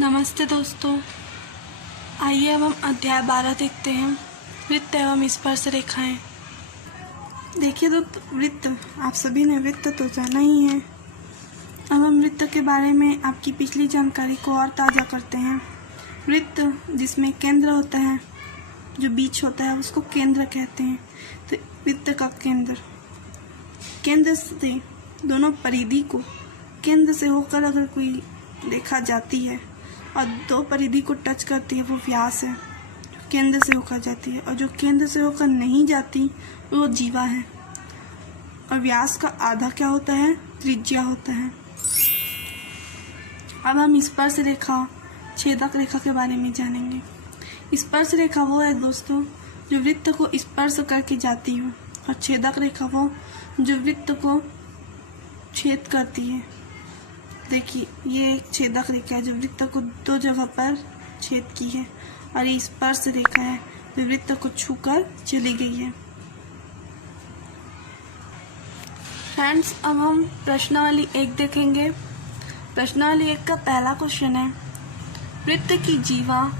नमस्ते दोस्तों, आइए अब हम अध्याय 12 देखते हैं, वृत्त एवं स्पर्श रेखाएं। देखिए दोस्तों, वृत्त आप सभी ने वृत्त तो जाना ही है। अब हम वृत्त के बारे में आपकी पिछली जानकारी को और ताज़ा करते हैं। वृत्त जिसमें केंद्र होता है, जो बीच होता है उसको केंद्र कहते हैं। तो वृत्त का केंद्र से दोनों परिधि को केंद्र से होकर अगर कोई रेखा जाती है और दो परिधि को टच करती है, वो व्यास है, केंद्र से होकर जाती है। और जो केंद्र से होकर नहीं जाती वो जीवा है। और व्यास का आधा क्या होता है? त्रिज्या होता है। अब हम स्पर्श रेखा, छेदक रेखा के बारे में जानेंगे। स्पर्श रेखा वो है दोस्तों जो वृत्त को स्पर्श करके जाती हो, और छेदक रेखा वो जो वृत्त को छेद करती है। देखिए, ये एक छेदक रेखा है जो वृत्त को दो जगह पर छेद की है, और ये स्पर्श रेखा है जो वृत्त को छूकर चली गई है। फ्रेंड्स, अब हम प्रश्नावली 1 देखेंगे। प्रश्नावली 1 का पहला क्वेश्चन है, वृत्त की जीवा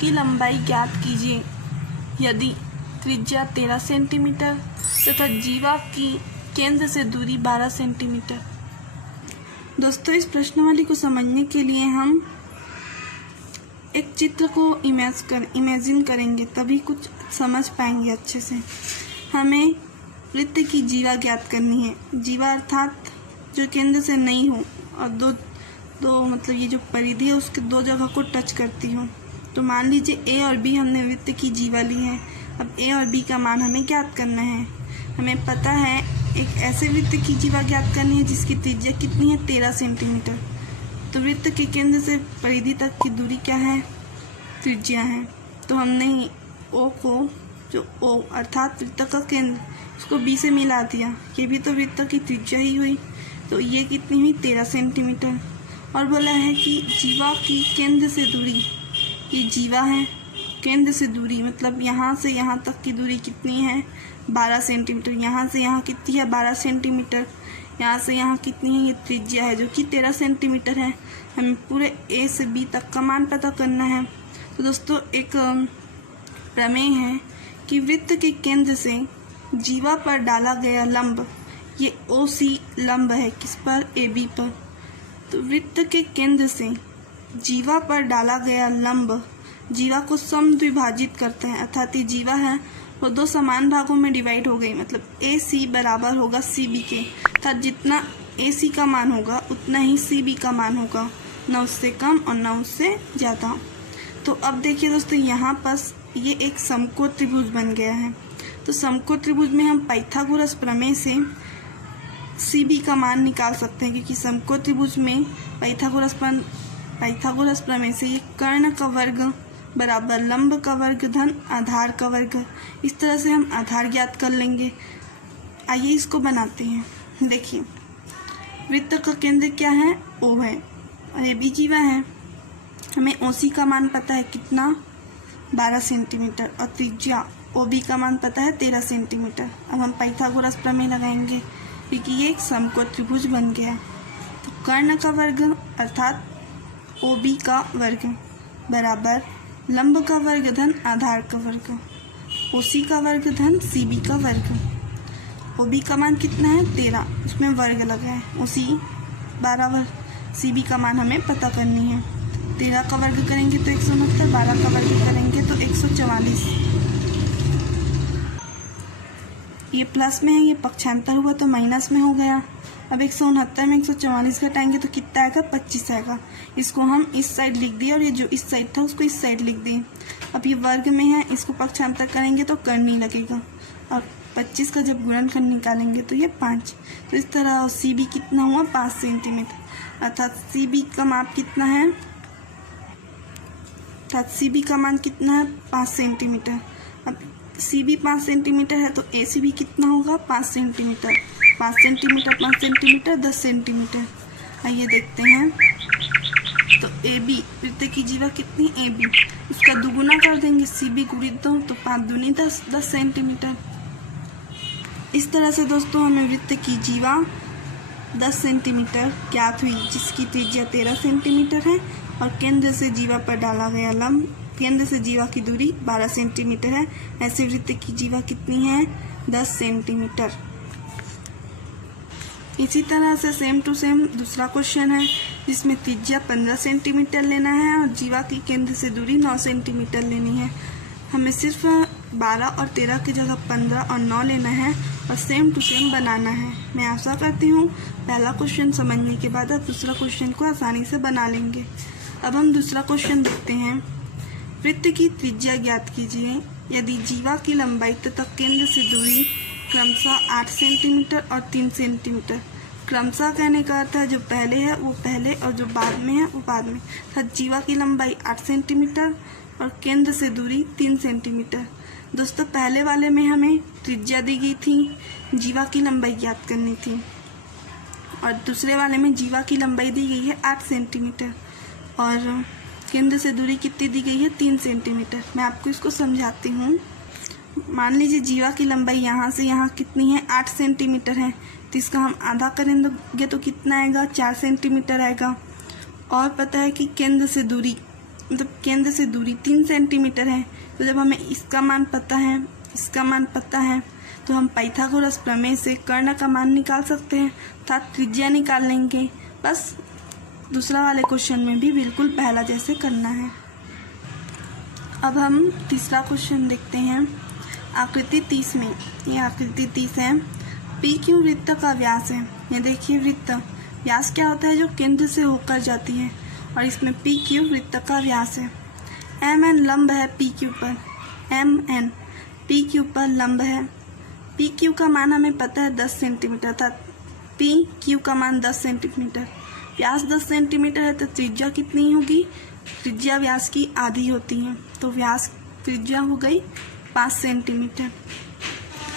की लंबाई ज्ञात कीजिए यदि त्रिज्या 13 सेंटीमीटर तथा जीवा की केंद्र से दूरी 12 सेंटीमीटर। दोस्तों, इस प्रश्नावली को समझने के लिए हम एक चित्र को इमेजिन करेंगे, तभी कुछ समझ पाएंगे अच्छे से। हमें वृत्त की जीवा ज्ञात करनी है। जीवा अर्थात जो केंद्र से नहीं हो और दो मतलब ये जो परिधि है उसके दो जगह को टच करती हो। तो मान लीजिए ए और बी हमने वृत्त की जीवा ली है। अब ए और बी का मान हमें ज्ञात करना है। हमें पता है एक ऐसे वृत्त की जीवा ज्ञात करनी है जिसकी त्रिज्या कितनी है? 13 सेंटीमीटर। तो वृत्त के केंद्र से परिधि तक की दूरी क्या है? त्रिज्या है। तो हमने ओ को, जो ओ अर्थात वृत्त का केंद्र, उसको बी से मिला दिया। ये भी तो वृत्त की त्रिज्या ही हुई। तो ये कितनी हुई? 13 सेंटीमीटर। और बोला है कि जीवा की केंद्र से दूरी, ये जीवा है, केंद्र से दूरी मतलब यहाँ से यहाँ तक की दूरी कितनी है? 12 सेंटीमीटर। यहाँ से यहाँ कितनी है? 12 सेंटीमीटर। यहाँ से यहाँ कितनी है? ये त्रिज्या है जो कि 13 सेंटीमीटर है। हमें पूरे ए से बी तक का मान पता करना है। तो दोस्तों, एक प्रमेय है कि वृत्त के केंद्र से जीवा पर डाला गया लंब, ये OC लंब है किस पर? AB पर। तो वृत्त के केंद्र से जीवा पर डाला गया लंब जीवा को समद्विभाजित करते हैं, अर्थात ये जीवा है वो दो समान भागों में डिवाइड हो गई। मतलब AC बराबर होगा CB के, अर्थात जितना AC का मान होगा उतना ही CB का मान होगा, न उससे कम और न उससे ज़्यादा। तो अब देखिए दोस्तों, यहाँ पर ये एक समकोण त्रिभुज बन गया है। तो समकोण त्रिभुज में हम पाइथागोरस प्रमेय से CB का मान निकाल सकते हैं, क्योंकि समकोण त्रिभुज में पाइथागोरस प्रमेय से ये कर्ण का वर्ग बराबर लंब का वर्ग धन आधार का वर्ग, इस तरह से हम आधार ज्ञात कर लेंगे। आइए इसको बनाते हैं। देखिए, वृत्त का केंद्र क्या है? O है, और ये भी जीवा है। हमें OC का मान पता है कितना? 12 सेंटीमीटर। और त्रिज्या OB का मान पता है 13 सेंटीमीटर। अब हम पाइथागोरस प्रमेय लगाएंगे, क्योंकि ये एक समकोण त्रिभुज बन गया। तो कर्ण का वर्ग अर्थात OB का वर्ग बराबर लंब का वर्ग धन आधार का वर्ग, OC का वर्ग धन CB का वर्ग। OB का मान कितना है? 13, उसमें वर्ग लगा है। OC 12 वर्ग, CB का मान हमें पता करनी है। 13 का वर्ग करेंगे तो 169, 12 का वर्ग करेंगे तो 144। ये प्लस में है, ये पक्षांतर हुआ तो माइनस में हो गया। अब 169 में 144 घटाएंगे तो कितना आएगा? 25 आएगा। इसको हम इस साइड लिख दिए और ये जो इस साइड था उसको इस साइड लिख दिए। अब ये वर्ग में है, इसको पक्षांतर करेंगे तो करनी लगेगा, और 25 का जब गुणनखंड निकालेंगे तो ये 5। तो इस तरह CB कितना हुआ? 5 सेंटीमीटर। अर्थात CB का माप कितना है? अर्थात CB का मान कितना है? 5 सेंटीमीटर। अब CB 5 सेंटीमीटर है तो AC भी कितना होगा? 5 सेंटीमीटर। 5 centimetre 5 centimetre 10 centimetre. आइए देखते हैं। तो AB, वृत्त की जीवा कितनी? AB, उसका दुगुना कर देंगे, CB गुणित 2, तो 5 दूनी 10, 10 सेंटीमीटर। इस तरह से दोस्तों हमें वृत्त की जीवा 10 सेंटीमीटर ज्ञात हुई, जिसकी त्रिज्या 13 सेंटीमीटर है और केंद्र से जीवा पर डाला गया लंब, केंद्र से जीवा की दूरी 12 सेंटीमीटर है। ऐसे वृत्त की जीवा कितनी है? 10 सेंटीमीटर। इसी तरह से सेम टू सेम दूसरा क्वेश्चन है जिसमें त्रिज्या 15 सेंटीमीटर लेना है और जीवा की केंद्र से दूरी 9 सेंटीमीटर लेनी है। हमें सिर्फ 12 और 13 की जगह 15 और 9 लेना है और सेम टू सेम बनाना है। मैं आशा करती हूँ पहला क्वेश्चन समझने के बाद आप दूसरा क्वेश्चन को आसानी से बना लेंगे। अब हम दूसरा क्वेश्चन देखते हैं। वृत्त की त्रिज्या ज्ञात कीजिए यदि जीवा की लंबाई तथा केंद्र से दूरी क्रमशः 8 सेंटीमीटर और 3 सेंटीमीटर। क्रमशः कहने का अर्थ है जो पहले है वो पहले और जो बाद में है वो बाद में। जीवा की लंबाई 8 सेंटीमीटर और केंद्र से दूरी 3 सेंटीमीटर। दोस्तों पहले वाले में हमें त्रिज्या दी गई थी, जीवा की लंबाई ज्ञात करनी थी, और दूसरे वाले में जीवा की लंबाई दी गई है 8 सेंटीमीटर और केंद्र से दूरी कितनी दी गई है? 3 सेंटीमीटर। मैं आपको इसको समझाती हूँ। मान लीजिए जीवा की लंबाई यहाँ से यहाँ कितनी है? 8 सेंटीमीटर है, तो इसका हम आधा करेंगे तो कितना आएगा? 4 सेंटीमीटर आएगा। और पता है कि केंद्र से दूरी मतलब केंद्र से दूरी 3 सेंटीमीटर है, तो जब हमें इसका मान पता है, इसका मान पता है, तो हम पाइथागोरस प्रमेय से कर्ण का मान निकाल सकते हैं अर्थात त्रिज्या निकाल लेंगे। बस दूसरा वाले क्वेश्चन में भी बिल्कुल पहला जैसे करना है। अब हम तीसरा क्वेश्चन देखते हैं। आकृति 30 में, ये आकृति 30 है। पी क्यू वृत्त का व्यास है। ये देखिए वृत्त व्यास क्या होता है? जो केंद्र से होकर जाती है, और इसमें पी क्यू वृत्त का व्यास है। एम एन लंब है पी क्यू पर, एम एन पी क्यू पर लंब है। पी क्यू का मान हमें पता है 10 सेंटीमीटर था। पी क्यू का मान 10 सेंटीमीटर, व्यास 10 सेंटीमीटर है, तो त्रिज्या कितनी होगी? त्रिज्या व्यास की आधी होती है, तो व्यास त्रिज्या हो गई 5 सेंटीमीटर।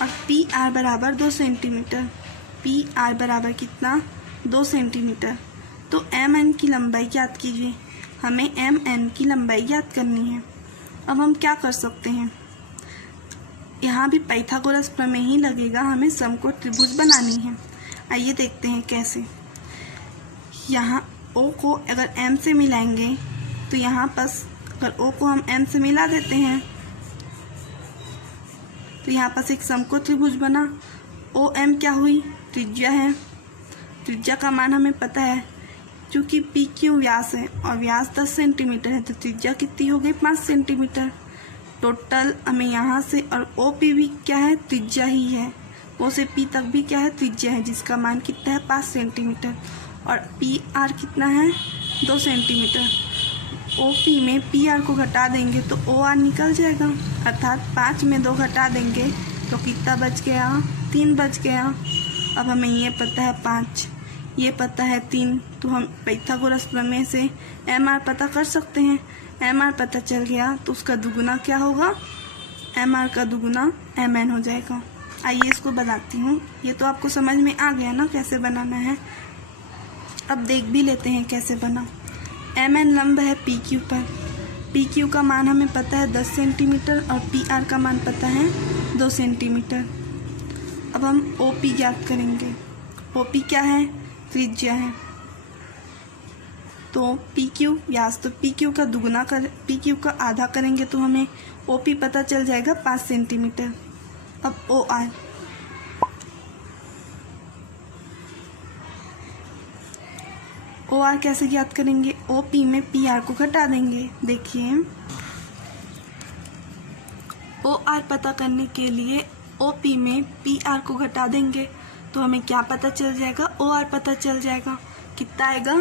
और पी आर बराबर 2 सेंटीमीटर। पी आर बराबर कितना? 2 सेंटीमीटर। तो एम एन की लंबाई ज्ञात कीजिए। हमें एम एन की लंबाई ज्ञात करनी है। अब हम क्या कर सकते हैं? यहाँ भी पाइथागोरस प्रमेय ही लगेगा, हमें समकोण त्रिभुज बनानी है। आइए देखते हैं कैसे। यहाँ ओ को अगर एम से मिलाएंगे तो यहाँ पास अगर ओ को हम एम से मिला देते हैं तो यहाँ पास एक समकोण त्रिभुज बना। ओ एम क्या हुई? त्रिज्या है। त्रिज्या का मान हमें पता है, क्योंकि पी क्यू व्यास है और व्यास 10 सेंटीमीटर है, तो त्रिज्या कितनी हो गई? 5 सेंटीमीटर। टोटल हमें यहाँ से, और ओ पी भी क्या है? त्रिज्या ही है। ओ से पी तक भी क्या है? त्रिज्या है, जिसका मान कितना है? 5 सेंटीमीटर। और पी आर कितना है? 2 सेंटीमीटर। ओ पी में पी आर को घटा देंगे तो ओ आर निकल जाएगा, अर्थात 5 में 2 घटा देंगे तो कितना बच गया? 3 बच गया। अब हमें ये पता है 5, ये पता है 3, तो हम पाइथागोरस प्रमेय से एम आर पता कर सकते हैं। एम आर पता चल गया तो उसका दुगुना क्या होगा? एम आर का दुगुना एम एन हो जाएगा। आइए इसको बनाती हूँ। ये तो आपको समझ में आ गया ना कैसे बनाना है। अब देख भी लेते हैं कैसे बना। एम एन लंब है पी क्यू पर। पी क्यू का मान हमें पता है 10 सेंटीमीटर और पी आर का मान पता है 2 सेंटीमीटर। अब हम ओ पी ज्ञात करेंगे। ओ पी क्या है? त्रिज्या है। तो पी क्यू व्यास, तो पी क्यू का दुगुना कर, पी क्यू का आधा करेंगे तो हमें ओ पी पता चल जाएगा 5 सेंटीमीटर। अब ओ आर, ओ आर कैसे ज्ञात करेंगे? ओ पी में पी आर को घटा देंगे। देखिए ओ आर पता करने के लिए ओ पी में पी आर को घटा देंगे तो हमें क्या पता चल जाएगा? ओ आर पता चल जाएगा। कितना आएगा?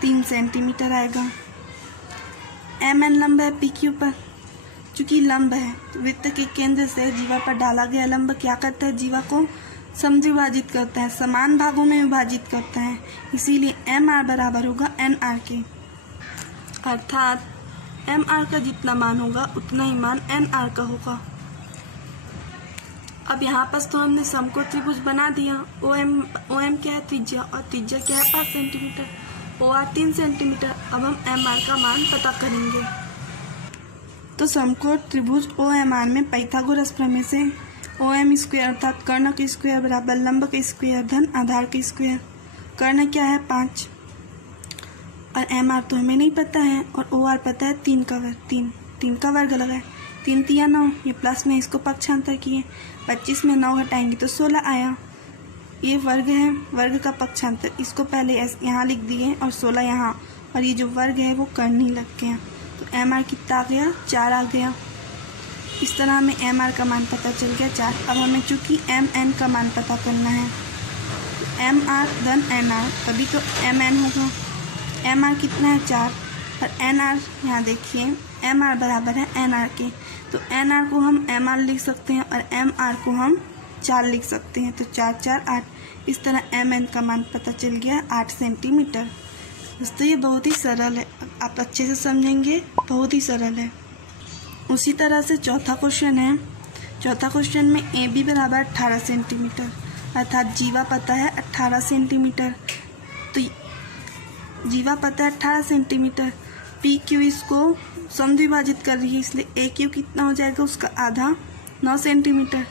3 सेंटीमीटर आएगा। एम एन लंब है पी क्यू पर। चूंकि लंब है, वृत्त के केंद्र से जीवा पर डाला गया लंब क्या करता है? जीवा को समद्विभाजित करता है, समान भागों में विभाजित करता है। इसीलिए एम आर बराबर होगा एन आर के, अर्थात एम आर का जितना मान होगा उतना ही मान एन आर का होगा। अब यहाँ पर तो हमने समकोण त्रिभुज बना दिया। ओ एम क्या है? त्रिज्या, और त्रिज्या क्या है? 5 सेंटीमीटर। O R 3 centimetre. अब हम एम आर का मान पता करेंगे। तो समकोण त्रिभुज ओ एम आर में पाइथागोरस प्रमेय से ओ एम स्क्वायर अर्थात कर्ण के स्क्वायर बराबर लंब के स्क्वायर धन आधार के स्क्वायर। कर्ण क्या है? 5, और एम आर तो हमें नहीं पता है, और ओ आर पता है 3 का वर्ग, 3 का वर्ग लगा है, 3 तिया 9, ये प्लस में इसको पक्षांतर किए, 25 में 9 घटाएंगे तो 16 आया। ये वर्ग है, वर्ग का पक्षांतर, इसको पहले यहाँ लिख दिए और 16 यहाँ, और ये जो वर्ग है वो करनी लग गया, तो एम आर कितना आ गया, 4 आ गया। इस तरह हमें एम आर का मान पता चल गया 4। अब हमें चूँकि एम एन का मान पता करना है, एम आर धन एन आर, तभी तो एम एन होगा। एम आर कितना है, 4, और एन आर यहाँ देखिए, एम आर बराबर है एन आर के, तो एन आर को हम एम आर लिख सकते हैं और एम आर को हम 4 लिख सकते हैं, तो 4 4 8। इस तरह एम एन का मान पता चल गया 8 सेंटीमीटर। दोस्तों ये बहुत ही सरल है, आप अच्छे से समझेंगे, बहुत ही सरल है। उसी तरह से चौथा क्वेश्चन है। चौथा क्वेश्चन में ए बी बराबर 18 सेंटीमीटर, अर्थात जीवा पता है 18 सेंटीमीटर, तो जीवा पता है 18 सेंटीमीटर, पी क्यू इसको समद्विभाजित कर रही है, इसलिए ए क्यू कितना हो जाएगा, उसका आधा 9 सेंटीमीटर।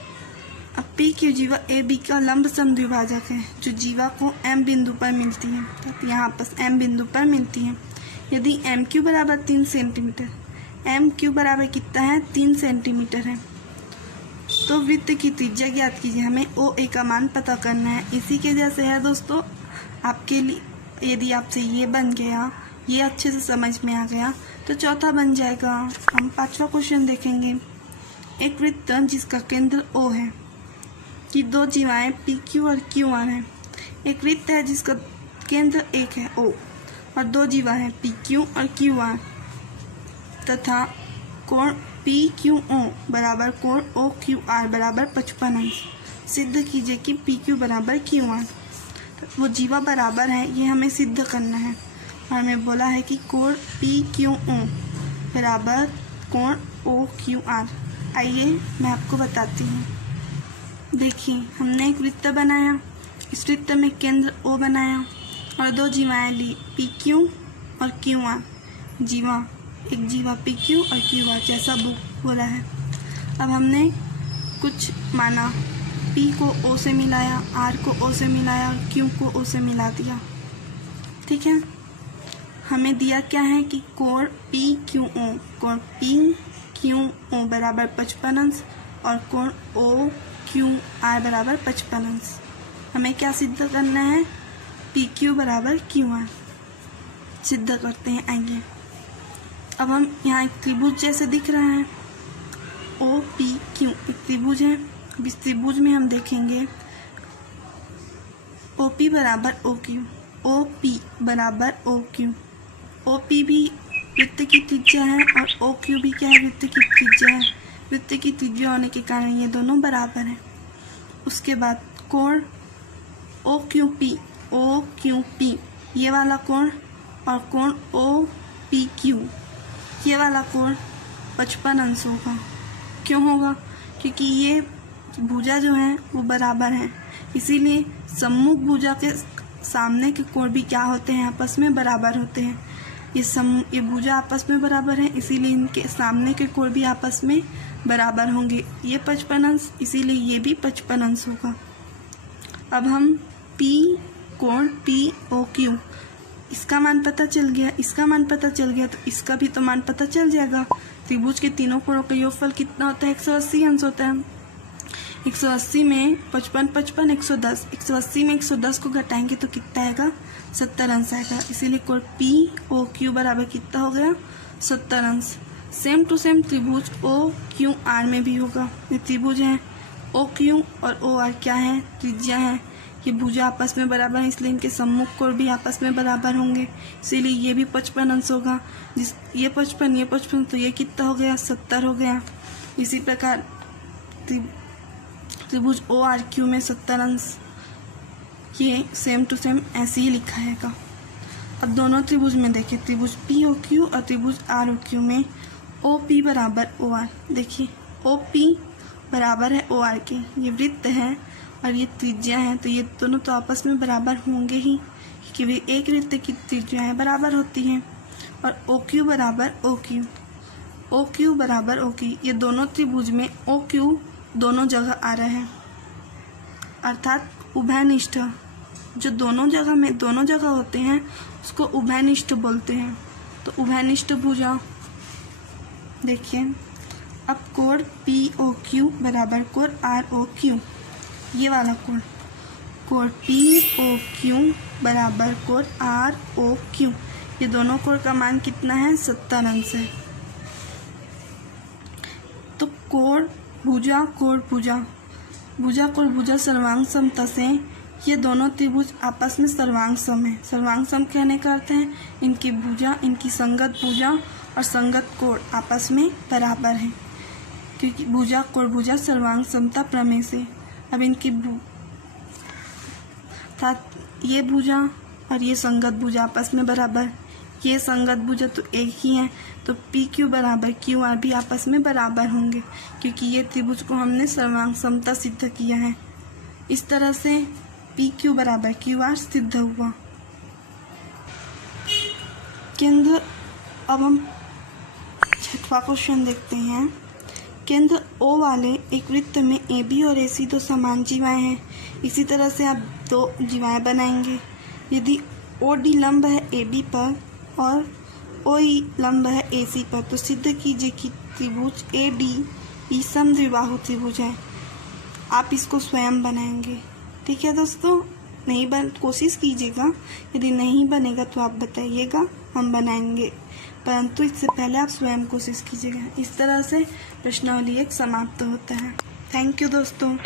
अब पी क्यू जीवा ए बी का लंब समद्विभाजक है, जो जीवा को एम बिंदु पर मिलती है, तो यहाँ पर एम बिंदु पर मिलती है। यदि एम क्यू बराबर 3 सेंटीमीटर, एम क्यू बराबर कितना है, 3 सेंटीमीटर है, तो वृत्त की त्रिज्या ज्ञात कीजिए। हमें ओ ए का मान पता करना है। इसी के जैसे है दोस्तों, आपके लिए यदि आपसे ये बन गया, ये अच्छे से समझ में आ गया, तो चौथा बन जाएगा। हम 5वां क्वेश्चन देखेंगे। एक वृत्त जिसका केंद्र ओ है, कि 2 जीवाएं पी क्यू और क्यू आर हैं। एक वृत्त है जिसका केंद्र 1 है ओ, और 2 जीवा है पी क्यू और क्यू आर, तथा कोण पी क्यू ओ बराबर कोण ओ क्यू आर बराबर 55 अंश। सिद्ध कीजिए कि पी क्यू बराबर क्यू आर। तो वो जीवा बराबर है, ये हमें सिद्ध करना है, और हमें बोला है कि कोण पी क्यू ओ बराबर कोण ओ क्यू आर। आइए मैं आपको बताती हूँ। देखिए, हमने एक वृत्त बनाया, इस वृत्त में केंद्र ओ बनाया और 2 जीवाएं ली, पी क्यू और क्यू आर। जीवा, एक जीवा पी क्यू और क्यू आर, जैसा बुक बोला है। अब हमने कुछ माना, पी को ओ से मिलाया, आर को ओ से मिलाया और क्यू को ओ से मिला दिया। ठीक है, हमें दिया क्या है कि कोण पी क्यू ओ, कोण पी क्यू ओ बराबर 55 अंश और कोण ओ क्यू आर बराबर 55 अंश। हमें क्या सिद्ध करना है, पी क्यू बराबर क्यू आर। सिद्ध करते हैं, आइए। अब हम यहाँ एक त्रिभुज जैसे दिख रहा है, ओ पी क्यू एक त्रिभुज है। अब इस त्रिभुज में हम देखेंगे ओ पी बराबर ओ क्यू, ओ पी बराबर ओ क्यू। ओ पी भी वृत्त की त्रिज्या है और ओ क्यू भी क्या है, वृत्त की त्रिज्या है। वृत्त की त्रिज्या होने के कारण ये दोनों बराबर हैं। उसके बाद कोण ओ क्यू पी, ये वाला कोण, और कोण ओ पी क्यू, ये वाला कोण 55 अंश होगा। क्यों होगा, क्योंकि ये भुजा जो है वो बराबर हैं, इसीलिए सम्मुख भुजा के सामने के कोण भी क्या होते हैं, आपस में बराबर होते हैं। ये भुजा आपस में बराबर है, इसीलिए इनके सामने के कोण भी आपस में बराबर होंगे। ये 55 अंश, इसीलिए ये भी 55 अंश होगा। अब हम P कोण पी ओ क्यू, इसका मान पता चल गया, इसका मान पता चल गया, तो इसका भी तो मान पता चल जाएगा। त्रिभुज के तीनों कोणों का योगफल कितना होता है, 180 अंश होता है। 180 में 55 55 110, 180 में 110 को घटाएंगे तो कितना आएगा, 70 अंश आएगा। इसीलिए कोण पी ओ क्यू बराबर कितना हो गया, 70 अंश। सेम टू सेम त्रिभुज ओ क्यू आर में भी होगा। ये त्रिभुज है, ओ क्यू और ओ आर क्या है, त्रिज्या है। ये भुजा आपस में बराबर है, इसलिए इनके सम्मुख कोण भी आपस में बराबर होंगे, इसीलिए ये भी 55 अंश होगा। ये 55 तो ये कितना हो गया, 70 हो गया। इसी प्रकार त्रिभुज ओ आर क्यू में 70 अंश, ये सेम टू सेम ऐसे ही लिखा है। अब दोनों त्रिभुज में देखिए, त्रिभुज पी ओ क्यू और त्रिभुज आर ओ क्यू में ओ पी बराबर ओ आर। देखिए, ओ पी बराबर है ओ आर के, ये वृत्त है और ये त्रिज्या है, तो ये दोनों तो आपस में बराबर होंगे ही, क्योंकि एक वृत्त की त्रिज्याएं बराबर होती हैं। और ओ क्यू बराबर ओ क्यू, ओ क्यू बराबर ओ क्यू, ये दोनों त्रिभुज में ओ क्यू दोनों जगह आ रहा है, अर्थात उभयनिष्ठ। जो दोनों जगह होते हैं उसको उभयनिष्ठ बोलते हैं। तो उभयनिष्ठ भुजा देखिए, अब कोण POQ बराबर कोण ROQ, ये वाला कोण POQ बराबर कोण ROQ, ये दोनों कोण का मान कितना है 70 अंश है। तो कोण भुजा सर्वांग समता से ये दोनों त्रिभुज आपस में सर्वांग सम है। सर्वांग सम कहने का अर्थ है इनकी भुजा, इनकी संगत भुजा और संगत कोण आपस में बराबर है, क्योंकि भुजा सर्वांग समता प्रमेय से। अब इनकी ये भुजा और ये संगत भुजा आपस में बराबर, ये संगत भुजा तो एक ही है, तो PQ बराबर QR भी आपस में बराबर होंगे, क्योंकि ये त्रिभुज को हमने सर्वांग समता सिद्ध किया है। इस तरह से PQ बराबर QR सिद्ध हुआ। केंद्र, अब हम छठवां क्वेश्चन देखते हैं। केंद्र O वाले एक वृत्त में AB और AC दो समान जीवाएं हैं। इसी तरह से आप दो जीवाएं बनाएंगे। यदि OD लंब है AB पर और OE लंब है AC पर, तो सिद्ध कीजिए कि त्रिभुज ADE समद्विबाहु त्रिभुज है। आप इसको स्वयं बनाएंगे। ठीक है दोस्तों, कोशिश कीजिएगा, यदि नहीं बनेगा तो आप बताइएगा, हम बनाएंगे, परंतु इससे पहले आप स्वयं कोशिश कीजिएगा। इस तरह से प्रश्नावली 1 समाप्त होता है। थैंक यू दोस्तों।